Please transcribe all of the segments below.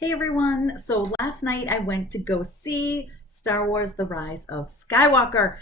Hey everyone! So last night I went to go see Star Wars The Rise of Skywalker.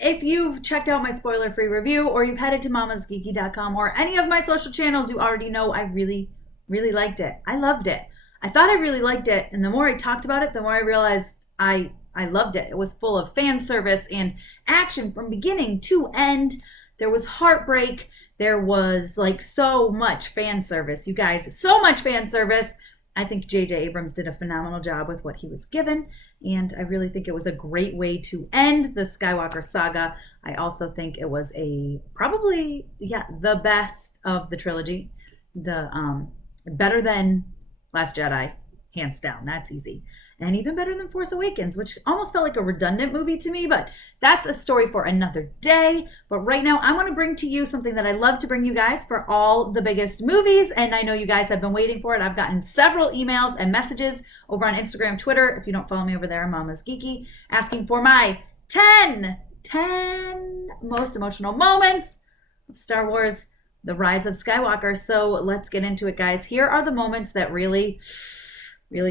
If you've checked out my spoiler-free review or you've headed to mamasgeeky.com or any of my social channels, you already know I really liked it. I loved it. I thought I really liked it, and the more I talked about it, the more I realized I loved it. It was full of fan service and action from beginning to end. There was heartbreak. There was like so much fan service, you guys. So much fan service. I think J.J. Abrams did a phenomenal job with what he was given, and I really think it was a great way to end the Skywalker saga. I also think it was the best of the trilogy. Better than Last Jedi, hands down. That's easy. And even better than Force Awakens, which almost felt like a redundant movie to me, but that's a story for another day. But right now, I want to bring to you something that I love to bring you guys for all the biggest movies, and I know you guys have been waiting for it. I've gotten several emails and messages over on Instagram, Twitter, if you don't follow me over there, Mama's Geeky, asking for my 10 most emotional moments of Star Wars The Rise of Skywalker. So let's get into it, guys. Here are the moments that really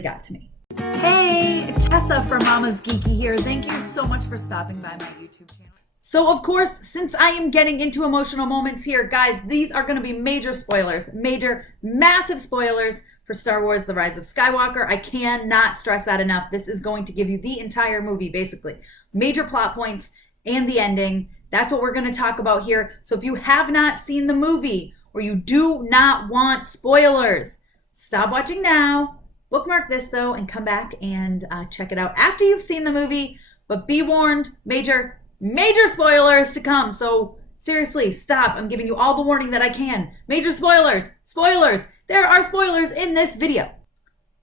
got to me. Hey, Tessa from Mama's Geeky here. Thank you so much for stopping by my YouTube channel. So, of course, since I am getting into emotional moments here, guys, these are going to be major spoilers, massive spoilers for Star Wars The Rise of Skywalker. I cannot stress that enough. This is going to give you the entire movie, basically. Major plot points and the ending. That's what we're going to talk about here. So if you have not seen the movie or you do not want spoilers, stop watching now. Bookmark this though and come back and check it out after you've seen the movie. But be warned, major spoilers to come. So seriously, stop. I'm giving you all the warning that I can. Major spoilers. There are spoilers in this video.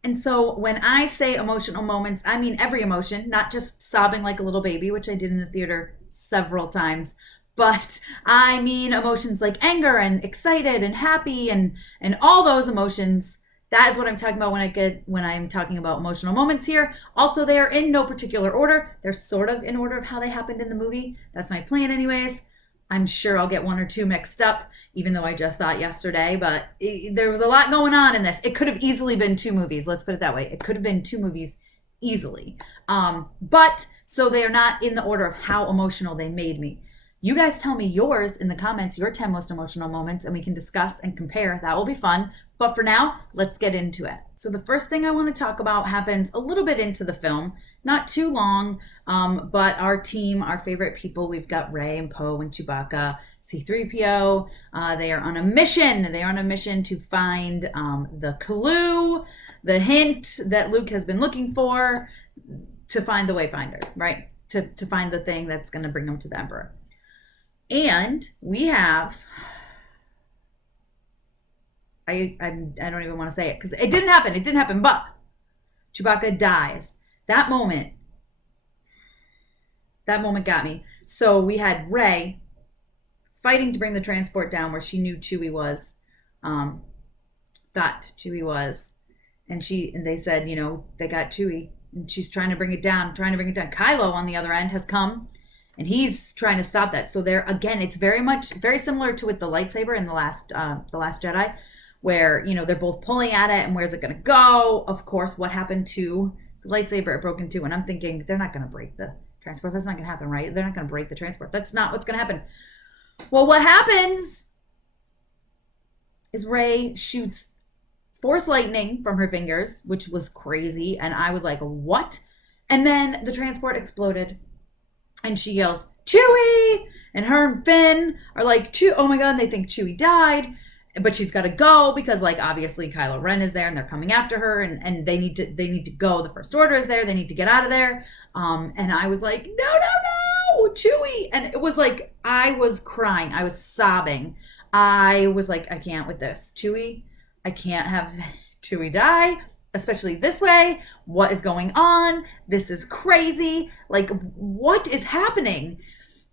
And so when I say emotional moments, I mean every emotion, not just sobbing like a little baby, which I did in the theater several times. But I mean emotions like anger and excited and happy and all those emotions. That is what I'm talking about when I'm talking about emotional moments here. Also, they are in no particular order. They're sort of in order of how they happened in the movie. That's my plan anyways. I'm sure I'll get one or two mixed up, even though I just saw it yesterday. But there was a lot going on in this. It could have easily been two movies. Let's put it that way. It could have been two movies easily. But so they are not in the order of how emotional they made me. You guys tell me yours in the comments, your 10 most emotional moments, and we can discuss and compare. That will be fun. But for now, let's get into it. So the first thing I want to talk about happens a little bit into the film, not too long, but our team, our favorite people, we've got Rey and Poe and Chewbacca, C-3PO. They are on a mission. They are on a mission to find the clue, the hint that Luke has been looking for, to find the Wayfinder, right? To find the thing that's going to bring them to the Emperor. And we have, I don't even want to say it because it didn't happen, but Chewbacca dies. That moment got me. So we had Rey fighting to bring the transport down where she knew Chewie was, thought Chewie was, and they said, they got Chewie and she's trying to bring it down. Kylo on the other end has come. And he's trying to stop that. So there, again, it's very similar to with the lightsaber in the last Jedi, where they're both pulling at it, and where's it going to go? Of course, what happened to the lightsaber? It broke in two, and I'm thinking they're not going to break the transport. That's not going to happen, right? They're not going to break the transport. That's not what's going to happen. Well, what happens is Rey shoots force lightning from her fingers, which was crazy, and I was like, what? And then the transport exploded. And she yells, Chewie! And her and Finn are like, oh my God, and they think Chewie died. But she's got to go because, obviously Kylo Ren is there and they're coming after her and they need to go. The First Order is there. They need to get out of there. And I was like, no, Chewie. And it was like, I was crying. I was sobbing. I was like, I can't with this. Chewie, I can't have Chewie die. Especially this way. What is going on? This is crazy. What is happening?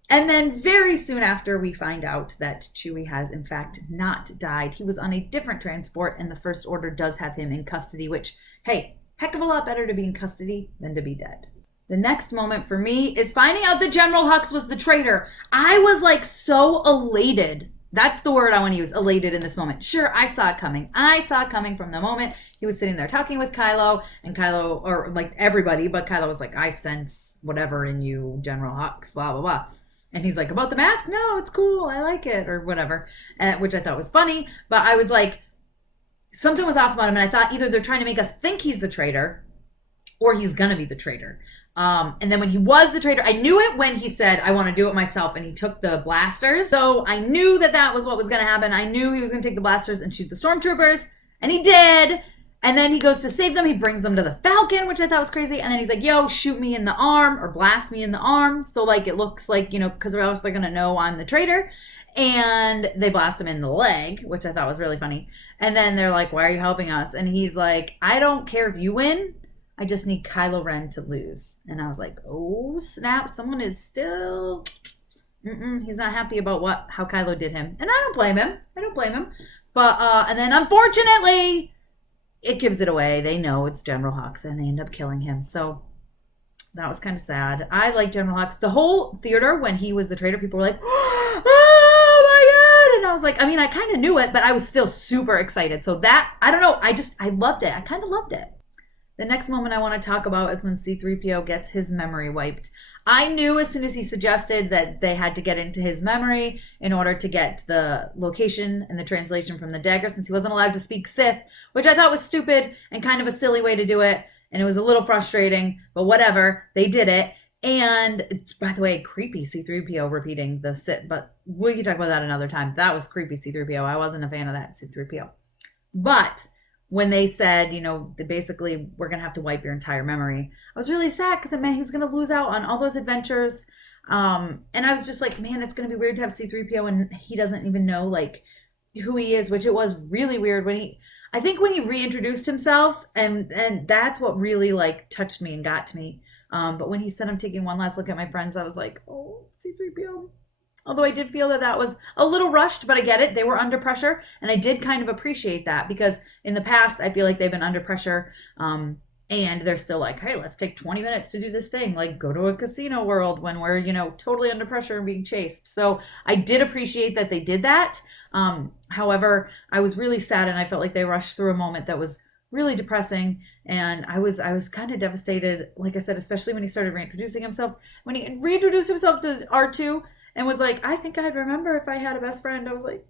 And then very soon after, we find out that Chewie has, in fact, not died. He was on a different transport, and the First Order does have him in custody, which, hey, heck of a lot better to be in custody than to be dead. The next moment for me is finding out that General Hux was the traitor. I was, so elated That's the word I want to use, elated in this moment. Sure, I saw it coming. I saw it coming from the moment he was sitting there talking with Kylo, and Kylo, or like everybody, but Kylo was like, I sense whatever in you, General Hux, blah, blah, blah. And he's like, about the mask? No, it's cool. I like it, or whatever, which I thought was funny. But I was like, something was off about him, and I thought either they're trying to make us think he's the traitor or he's going to be the traitor. And then when he was the traitor, I knew it when he said, I want to do it myself, and he took the blasters. So I knew that that was what was going to happen. I knew he was going to take the blasters and shoot the stormtroopers, and he did. And then he goes to save them. He brings them to the Falcon, which I thought was crazy. And then he's like, yo, shoot me in the arm or blast me in the arm. So like it looks like, you know, because or else they're going to know I'm the traitor. And they blast him in the leg, which I thought was really funny. And then they're like, why are you helping us? And he's like, I don't care if you win. I just need Kylo Ren to lose. And I was like, oh, snap. Someone is still... he's not happy about how Kylo did him. And I don't blame him. But, and then unfortunately, it gives it away. They know it's General Hux, and they end up killing him. So that was kind of sad. I like General Hux. The whole theater, when he was the traitor, people were like, oh my God. And I was like, I mean, I kind of knew it, but I was still super excited. So that, I don't know. I loved it. I kind of loved it. The next moment I want to talk about is when C-3PO gets his memory wiped. I knew as soon as he suggested that they had to get into his memory in order to get the location and the translation from the dagger, since he wasn't allowed to speak Sith, which I thought was stupid and kind of a silly way to do it. And it was a little frustrating, but whatever. They did it. And by the way, creepy C-3PO repeating the Sith, but we can talk about that another time. That was creepy C-3PO. I wasn't a fan of that C-3PO. But when they said, you know, basically we're going to have to wipe your entire memory, I was really sad because it meant he was going to lose out on all those adventures. And I was just like, man, it's going to be weird to have C-3PO and he doesn't even know like who he is, which it was really weird I think when he reintroduced himself, and that's what really like touched me and got to me. But when he said, I'm taking one last look at my friends, I was like, oh, C-3PO. Although I did feel that was a little rushed, but I get it. They were under pressure, and I did kind of appreciate that because in the past, I feel like they've been under pressure, and they're still like, hey, let's take 20 minutes to do this thing, like go to a casino world when we're, you know, totally under pressure and being chased. So I did appreciate that they did that. However, I was really sad, and I felt like they rushed through a moment that was really depressing, and I was kind of devastated, like I said, especially when he started reintroducing himself. When he reintroduced himself to R2, and was like, I think I'd remember if I had a best friend. I was like,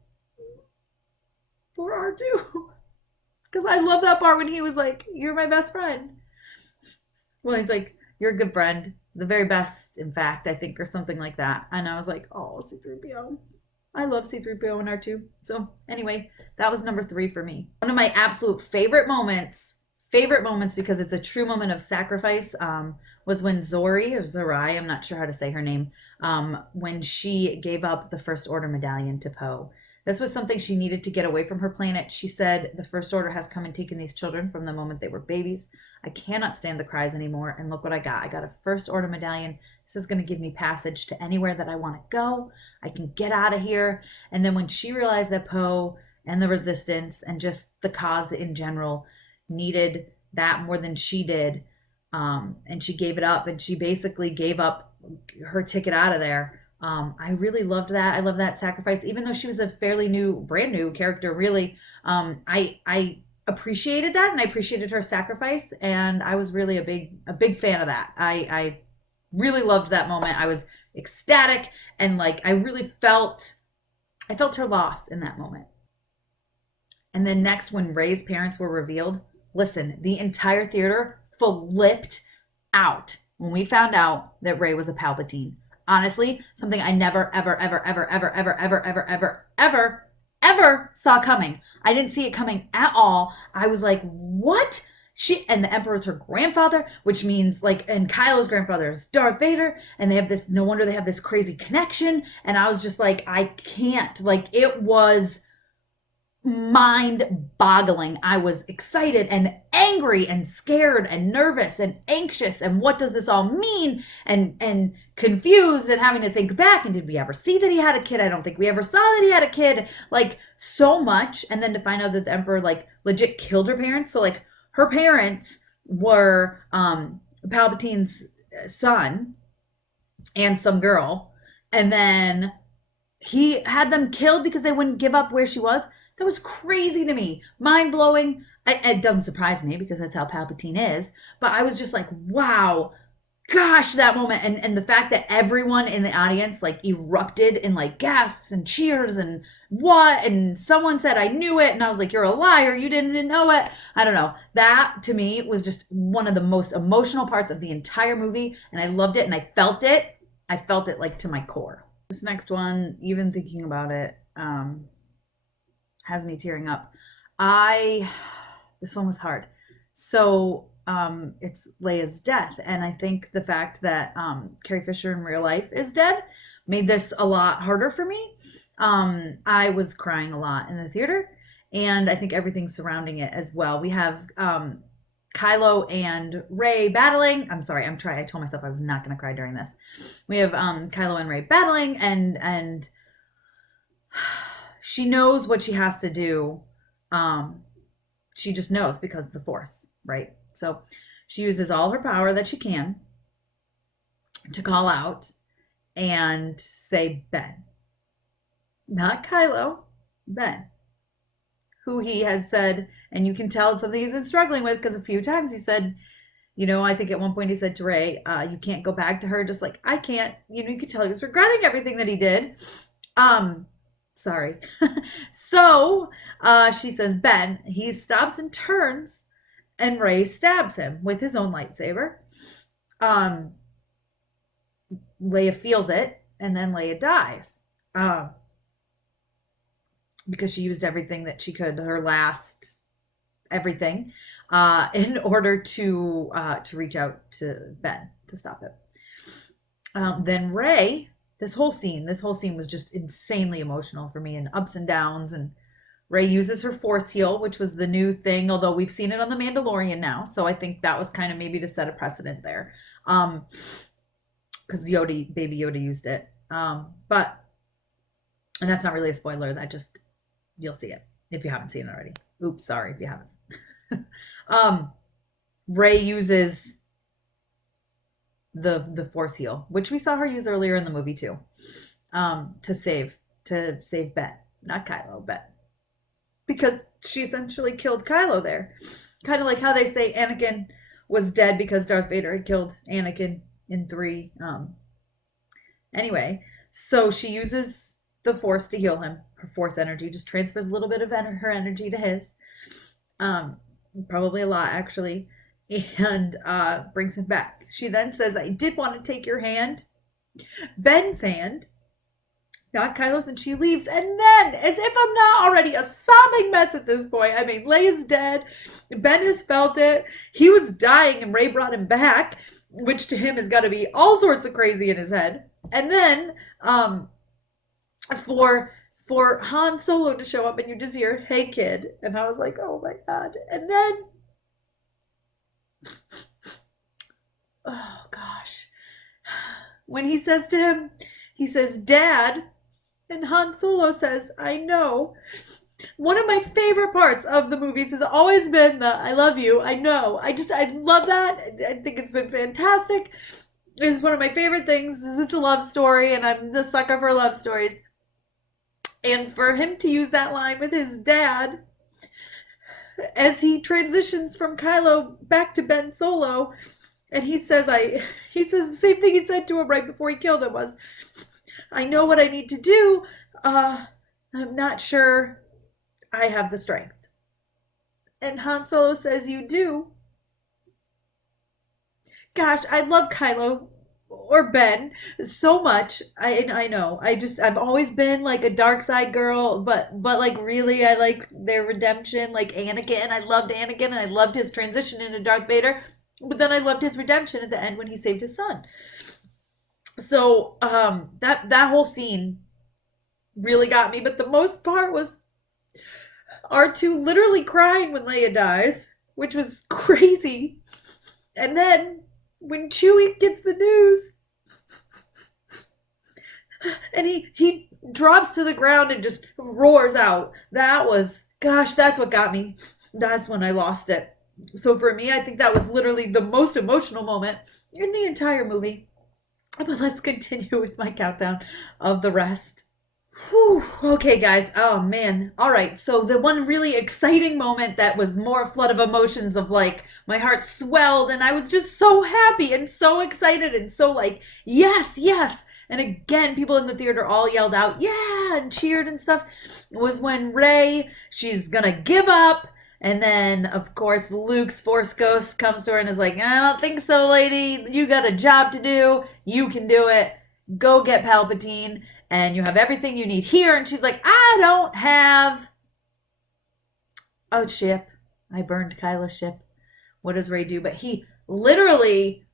poor R2. Because I love that part when he was like, you're my best friend. Well, he's like, you're a good friend. The very best, in fact, I think, or something like that. And I was like, oh, C-3PO. I love C-3PO and R2. So anyway, that was number 3 for me. One of my absolute favorite moments because it's a true moment of sacrifice, was when Zorii, I'm not sure how to say her name, when she gave up the First Order medallion to Poe. This was something she needed to get away from her planet. She said, the First Order has come and taken these children from the moment they were babies. I cannot stand the cries anymore, and look what I got. I got a First Order medallion. This is going to give me passage to anywhere that I want to go. I can get out of here. And then when she realized that Poe and the Resistance and just the cause in general needed that more than she did, and she gave it up, and she basically gave up her ticket out of there. I really loved that. I love that sacrifice, even though she was a fairly brand new character, really. I appreciated that, and I appreciated her sacrifice, and I was really a big fan of that. I really loved that moment. I was ecstatic, and like I felt her loss in that moment. And then next, when Rey's parents were revealed, listen, the entire theater flipped out when we found out that Rey was a Palpatine. Honestly, something I never, ever, ever, ever, ever, ever, ever, ever, ever, ever, ever saw coming. I didn't see it coming at all. I was like, what? And the Emperor's her grandfather, which means like, and Kylo's grandfather is Darth Vader, and they have this, no wonder they have this crazy connection. And I was just like, I can't, like, it was mind-boggling. I was excited and angry and scared and nervous and anxious, and what does this all mean, and confused and having to think back, and did we ever see that he had a kid? I don't think we ever saw that he had a kid. Like, so much. And then to find out that the Emperor like legit killed her parents. So like her parents were Palpatine's son and some girl, and then he had them killed because they wouldn't give up where she was. That was crazy to me. Mind blowing. It doesn't surprise me because that's how Palpatine is. But I was just like, wow, gosh, that moment. And the fact that everyone in the audience like erupted in like gasps and cheers and what? And someone said, I knew it. And I was like, you're a liar. You didn't know it. I don't know. That to me was just one of the most emotional parts of the entire movie. And I loved it and I felt it. I felt it like to my core. This next one, even thinking about it, has me tearing up. This one was hard. So it's Leia's death. And I think the fact that Carrie Fisher in real life is dead made this a lot harder for me. I was crying a lot in the theater, and I think everything surrounding it as well. We have Kylo and Rey battling. I'm sorry, I told myself I was not going to cry during this. We have Kylo and Rey battling, and she knows what she has to do. She just knows because of the Force, right? So she uses all her power that she can to call out and say Ben. Not Kylo, Ben. Who he has said, and you can tell it's something he's been struggling with because a few times he said, I think at one point he said to Rey, you can't go back to her just like I can't. You could tell he was regretting everything that he did. Sorry. So she says, Ben. He stops and turns, and Rey stabs him with his own lightsaber. Leia feels it, and then Leia dies. Because she used everything that she could, her last everything, in order to reach out to Ben to stop him. Then Rey, this whole scene was just insanely emotional for me, and ups and downs. And Rey uses her Force heal, which was the new thing, although we've seen it on The Mandalorian now. So I think that was kind of maybe to set a precedent there, because Baby Yoda used it. And that's not really a spoiler. That just, you'll see it if you haven't seen it already. Oops, sorry if you haven't. Rey uses the Force heal, which we saw her use earlier in the movie too, to save Ben, not Kylo, Ben, because she essentially killed Kylo there, kind of like how they say Anakin was dead because Darth Vader had killed Anakin in 3. Anyway, so she uses the Force to heal him. Her Force energy just transfers a little bit of her energy to his, probably a lot actually, and brings him back. She then says, I did want to take your hand, Ben's hand, not Kylo's, and she leaves. And then, as if I'm not already a sobbing mess at this point, I mean, Leia's dead, Ben has felt it, he was dying and Rey brought him back, which to him has got to be all sorts of crazy in his head. And then for Han Solo to show up and you just hear, hey kid, and I was like, oh my god. And then oh gosh, when he says to him, he says, Dad, and Han Solo says, I know. One of my favorite parts of the movies has always been the I love you, I know. I love that. I think it's been fantastic. It's one of my favorite things. It's a love story, and I'm the sucker for love stories. And for him to use that line with his dad as he transitions from Kylo back to Ben Solo, and he says the same thing he said to him right before he killed him was, I know what I need to do. I'm not sure I have the strength. And Han Solo says, you do. Gosh, I love Kylo or Ben so much. I know. I've always been like a dark side girl, but like really I like their redemption, like Anakin. I loved Anakin and I loved his transition into Darth Vader, but then I loved his redemption at the end when he saved his son. So that whole scene really got me, but the most part was R2 literally crying when Leia dies, which was crazy. And then when Chewie gets the news and he drops to the ground and just roars out, that's what got me. That's when I lost it. So for me, I think that was literally the most emotional moment in the entire movie. But let's continue with my countdown of the rest. Whew. Okay, guys. Oh, man. All right. So, the one really exciting moment that was more a flood of emotions of like my heart swelled and I was just so happy and so excited and so like, yes, yes. And again, people in the theater all yelled out, yeah, and cheered and stuff. Was when Rey, she's gonna give up. And then, of course, Luke's Force Ghost comes to her and is like, I don't think so, lady. You got a job to do. You can do it. Go get Palpatine and you have everything you need here. And she's like, I don't have a ship. I burned Kyla's ship. What does Rey do? But he literally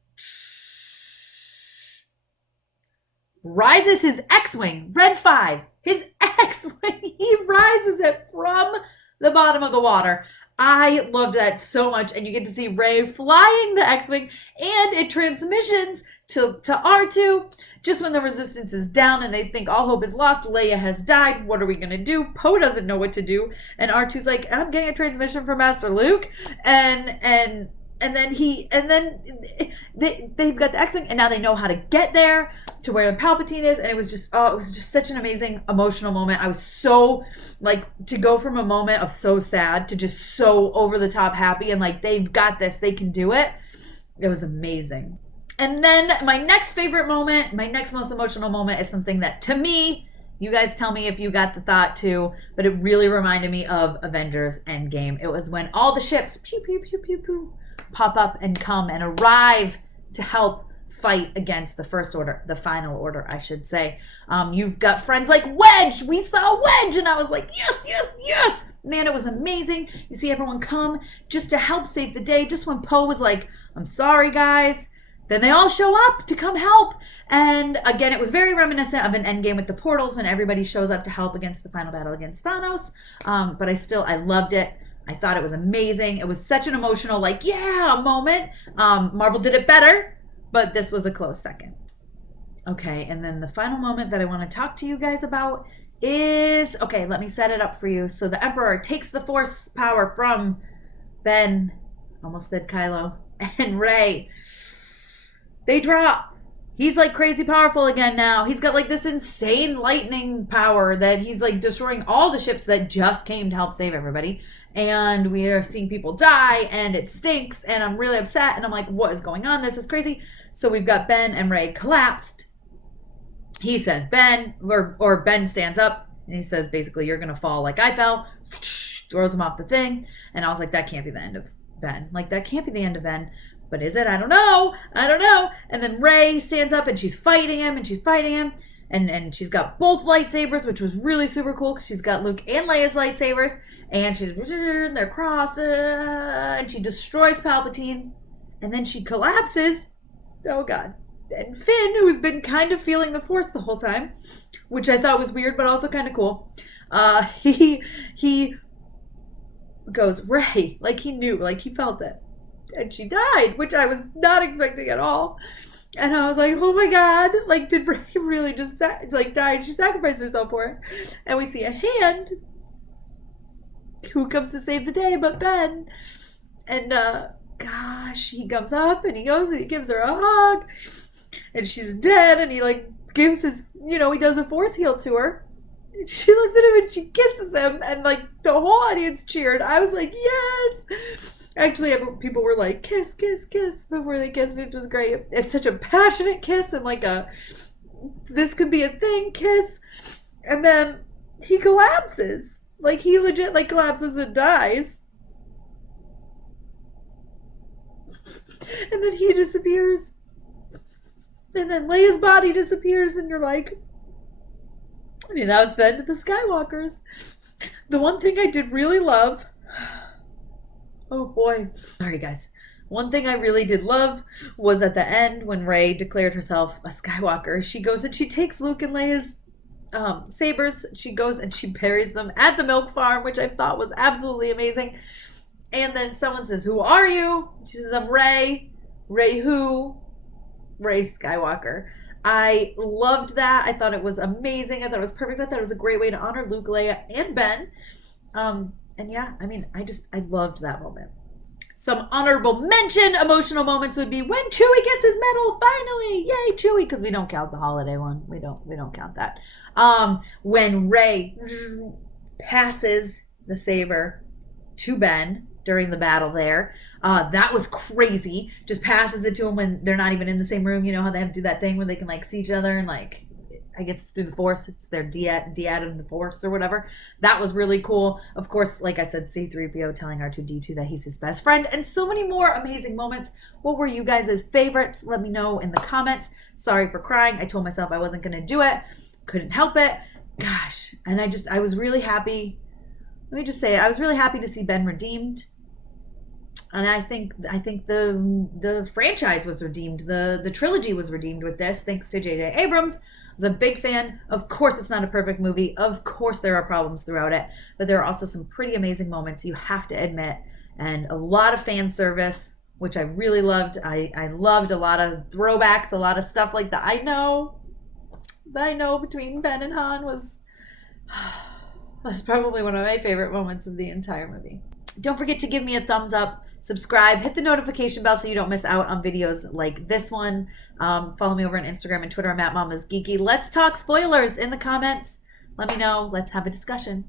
rises his X-Wing, Red 5, his X-Wing, he rises it from the bottom of the water. I loved that so much. And you get to see Rey flying the X-Wing and it transmissions to R2 just when the resistance is down and they think all hope is lost. Leia has died. What are we going to do? Poe doesn't know what to do. And R2's like, I'm getting a transmission from Master Luke. And then they've got the X-Wing and now they know how to get there to where Palpatine is. And it was just such an amazing emotional moment. I was so like, to go from a moment of so sad to just so over the top happy and like, they've got this, they can do it. It was amazing. And then my next favorite moment, my next most emotional moment is something that to me, you guys tell me if you got the thought too, but it really reminded me of Avengers Endgame. It was when all the ships pew pew pew pew pew pop up and come and arrive to help fight against the First Order, the Final Order, I should say. You've got friends like Wedge. We saw Wedge, and I was like, yes, yes, yes. Man, it was amazing. You see everyone come just to help save the day. Just when Poe was like, I'm sorry, guys. Then they all show up to come help. And again, it was very reminiscent of an Endgame with the portals when everybody shows up to help against the final battle against Thanos. But I loved it. I thought it was amazing. It was such an emotional, like, yeah, moment. Marvel did it better, but this was a close second. Okay, and then the final moment that I want to talk to you guys about is, okay, let me set it up for you. So the Emperor takes the Force power from Ben, almost said Kylo, and Rey. They drop. He's like crazy powerful again now. He's got like this insane lightning power that he's like destroying all the ships that just came to help save everybody. And we are seeing people die and it stinks and I'm really upset and I'm like, what is going on? This is crazy. So we've got Ben and Rey collapsed. He says Ben, or Ben stands up and he says basically you're going to fall like I fell. Throws him off the thing. And I was like, that can't be the end of Ben. Like that can't be the end of Ben. But is it? I don't know. And then Rey stands up and she's fighting him. And she's got both lightsabers, which was really super cool because she's got Luke and Leia's lightsabers. And they're crossed. And she destroys Palpatine. And then she collapses. Oh, God. And Finn, who's been kind of feeling the Force the whole time, which I thought was weird, but also kind of cool. He goes, Rey. Like he knew. Like he felt it. And she died, which I was not expecting at all. And I was like, oh my God, like, did Rey really just die? She sacrificed herself for it. And we see a hand. Who comes to save the day but Ben? And gosh, he comes up and he goes and he gives her a hug. And she's dead. And he like gives his, he does a force heal to her. And she looks at him and she kisses him. And like the whole audience cheered. I was like, yes. Actually, people were like, kiss, kiss, kiss before they kissed, which was great. It's such a passionate kiss and like this could be a thing kiss. And then he collapses. Like he legit like collapses and dies. And then he disappears. And then Leia's body disappears and you're like, that was the end of the Skywalkers. The one thing I did really love... Oh boy. Sorry guys. One thing I really did love was at the end when Rey declared herself a Skywalker. She goes and she takes Luke and Leia's sabers. She goes and she buries them at the milk farm, which I thought was absolutely amazing. And then someone says, who are you? She says, I'm Rey. Rey who? Rey Skywalker. I loved that. I thought it was amazing. I thought it was perfect. I thought it was a great way to honor Luke, Leia, and Ben. And yeah, I loved that moment. Some honorable mention emotional moments would be when Chewie gets his medal finally. Yay, Chewie! Because we don't count the holiday one. We don't count that. When Rey passes the saber to Ben during the battle there. That was crazy. Just passes it to him when they're not even in the same room. You know how they have to do that thing where they can like see each other and like, I guess it's through the Force. It's their diad of the Force or whatever. That was really cool. Of course, like I said, C-3PO telling R2-D2 that he's his best friend, and so many more amazing moments. What were you guys' favorites? Let me know in the comments. Sorry for crying. I told myself I wasn't going to do it. Couldn't help it. Gosh. And I was really happy. Let me just say, I was really happy to see Ben redeemed. And I think the franchise was redeemed. The trilogy was redeemed with this, thanks to J.J. Abrams. I was a big fan. Of course, it's not a perfect movie. Of course, there are problems throughout it. But there are also some pretty amazing moments, you have to admit. And a lot of fan service, which I really loved. I loved a lot of throwbacks, a lot of stuff like that. I know between Ben and Han was probably one of my favorite moments of the entire movie. Don't forget to give me a thumbs up. Subscribe, hit the notification bell so you don't miss out on videos like this one. Follow me over on Instagram and Twitter. I'm at Mama's Geeky. Let's talk spoilers in the comments. Let me know. Let's have a discussion.